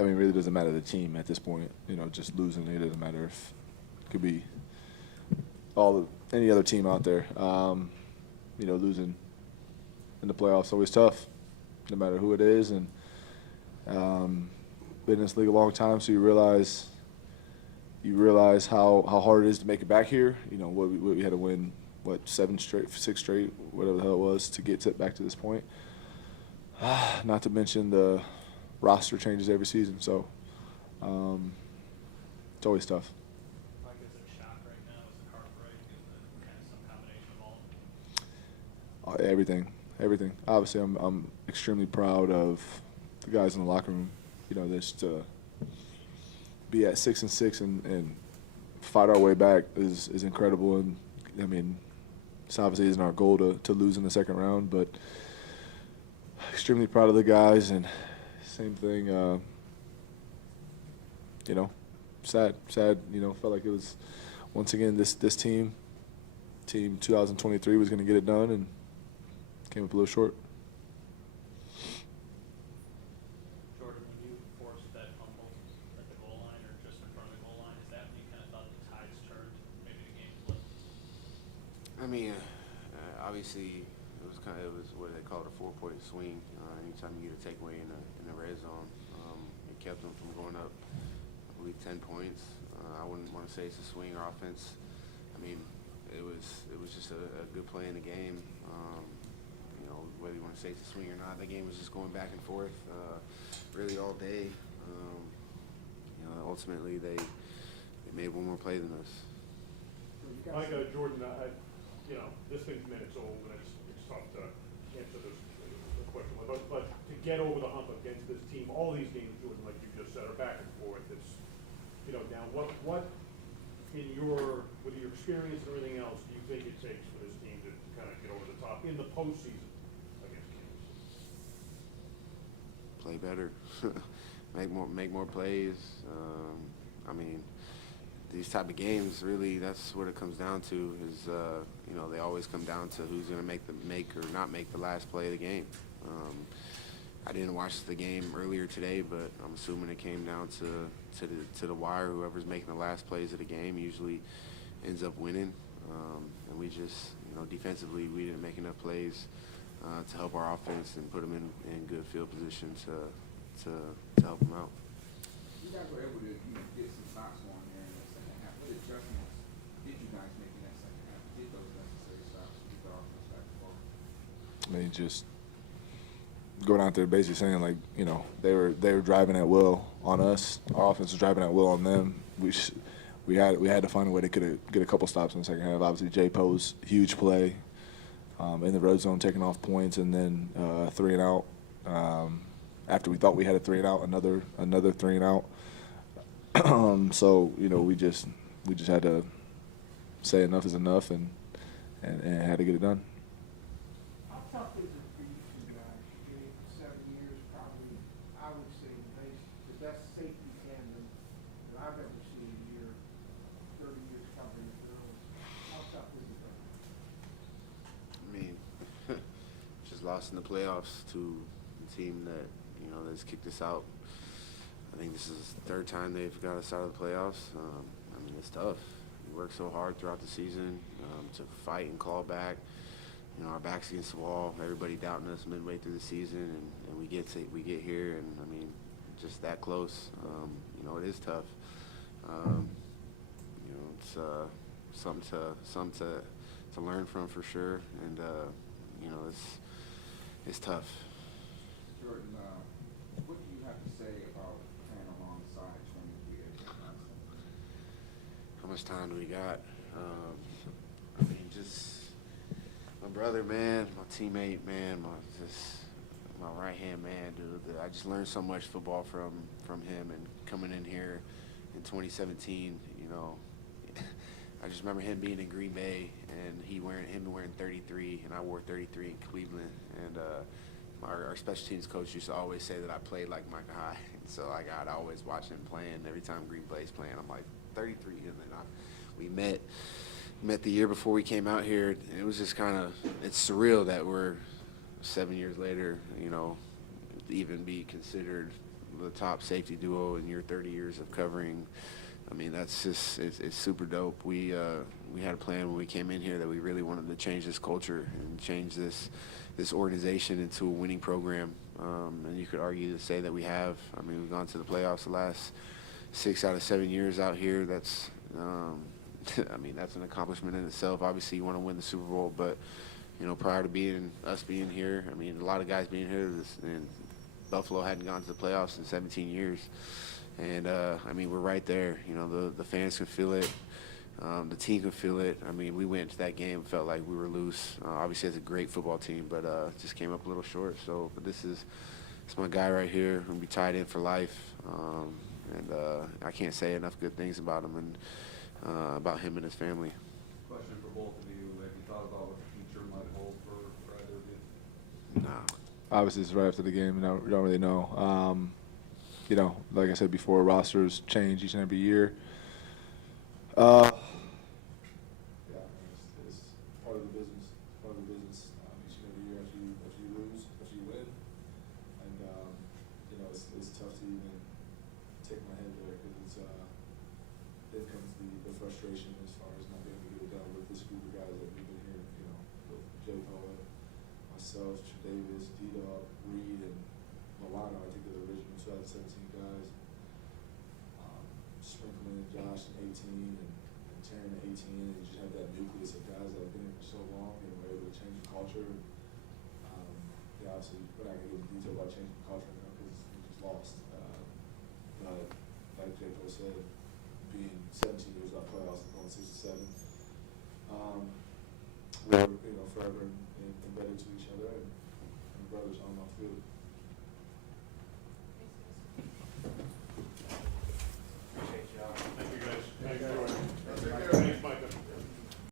I mean, it really doesn't matter the team at this point. Just losing, it doesn't matter if it could be any other team out there. Losing in the playoffs is always tough, no matter who it is. And been in this league a long time, so you realize how hard it is to make it back here. We had to win, 7 straight, 6 straight, whatever the hell it was, to get back to this point. Not to mention the roster changes every season, so it's always tough. Micah, is it shock right now? Is it heartbreak? Is it kind of some combination of all? Everything. Obviously, I'm extremely proud of the guys in the locker room. This to be at 6-6 and fight our way back is incredible. And I mean, this obviously isn't our goal to lose in the second round, but extremely proud of the guys. And same thing, sad. Felt like it was once again this team 2023 was going to get it done and came up a little short. Jordan, when you forced that fumble at the goal line or just in front of the goal line, is that when you kind of thought the tides turned, maybe the game flipped? I mean, obviously, it was what they call a 4-point swing. Anytime you get a takeaway in the red zone, it kept them from going up, I believe, 10 points. I wouldn't want to say it's a swing or offense. I mean, it was just a good play in the game. Whether you want to say it's a swing or not, the game was just going back and forth really all day. Ultimately, they made one more play than us. Micah, Jordan, this thing's minutes old, and it's tough to answer the question. But to get over the hump against this team, all these games, Jordan, like you just said, are back and forth. It's, now what with your experience and everything else, do you think it takes for this team to kind of get over the top in the postseason against Kansas? Play better, make more plays. I mean, these type of games, really, that's what it comes down to. Is they always come down to who's going to make or not make the last play of the game. I didn't watch the game earlier today, but I'm assuming it came down to the wire. Whoever's making the last plays of the game usually ends up winning. And we just, defensively, we didn't make enough plays to help our offense and put them in good field position to help them out. You guys were able to get some stops on there in the second half. What adjustments did you guys make in that second half to get those necessary stops to get the offense back to ball? I mean, just going out there basically saying, they were driving at will on us. Our offense was driving at will on them. We had to find a way to get a couple stops in the second half. Obviously, Jay Poe's huge play in the red zone, taking off points, and then 3 and out. After we thought we had a 3 and out, another 3 and out. So we just had to say enough is enough and had to get it done. How tough is it for you two guys? For 7 years, probably, I would say, the best safety tandem that I've ever seen in your 30 years covering the girls. How tough is it? I mean, just lost in the playoffs to a team that that's kicked us out. I think this is the 3rd time they've got us out of the playoffs. I mean, it's tough. We work so hard throughout the season to fight and claw back. Our backs against the wall. Everybody doubting us midway through the season, and we get here, and I mean, just that close. It is tough. It's something to learn from for sure, and it's tough. Jordan, what do you have to say about playing alongside 23 Johnson? How much time do we got? I mean, just my brother, man, my teammate, man, my right-hand man, dude. I just learned so much football from him, and coming in here in 2017, I just remember him being in Green Bay and him wearing 33, and I wore 33 in Cleveland, and our special teams coach used to always say that I played like Micah Hyde, and so I'd always watch him playing. Every time Green Bay's playing, I'm like 33, and then we met the year before we came out here. It was just it's surreal that we're 7 years later, even be considered the top safety duo in your 30 years of covering. I mean, that's just it's super dope. We had a plan when we came in here that we really wanted to change this culture and change this organization into a winning program. And you could argue to say that we have. I mean, we've gone to the playoffs the last 6 out of 7 years out here. That's I mean, that's an accomplishment in itself. Obviously, you want to win the Super Bowl, but you know, prior to us being here, I mean, a lot of guys being here, and Buffalo hadn't gone to the playoffs in 17 years. And, I mean, we're right there. You know, the fans can feel it. The team can feel it. I mean, we went into that game, felt like we were loose. Obviously, it's a great football team, but just came up a little short. So, but it's my guy right here. We're going to be tied in for life. And I can't say enough good things about him and about him and his family. Question for both of you. Have you thought about what the future might hold for either of you? No. Obviously, it's right after the game. We don't really know. You know, like I said before, rosters change each and every year. Yeah, it's part of the business. Part of the business. Each and every year, as you lose, as you win, and you know, it's tough to even take my head there because then comes the frustration as far as not being able to get it done with this group of guys that we've been here. You know, with Jay Poyer, myself, Davis, D-Dog, Reed, and Milano. I think they're the original 2017 guys. Sprinkling in Josh at 18 and Taryn at 18, and you just have that nucleus of guys that have been here for so long and were able to change the culture. Yeah, obviously, we're not going to get into detail about changing the culture now because we just lost. But like Jay Poe said, being 17 years out of playoffs and going 6 to 7, we're forever embedded to each other and brothers on and off the field.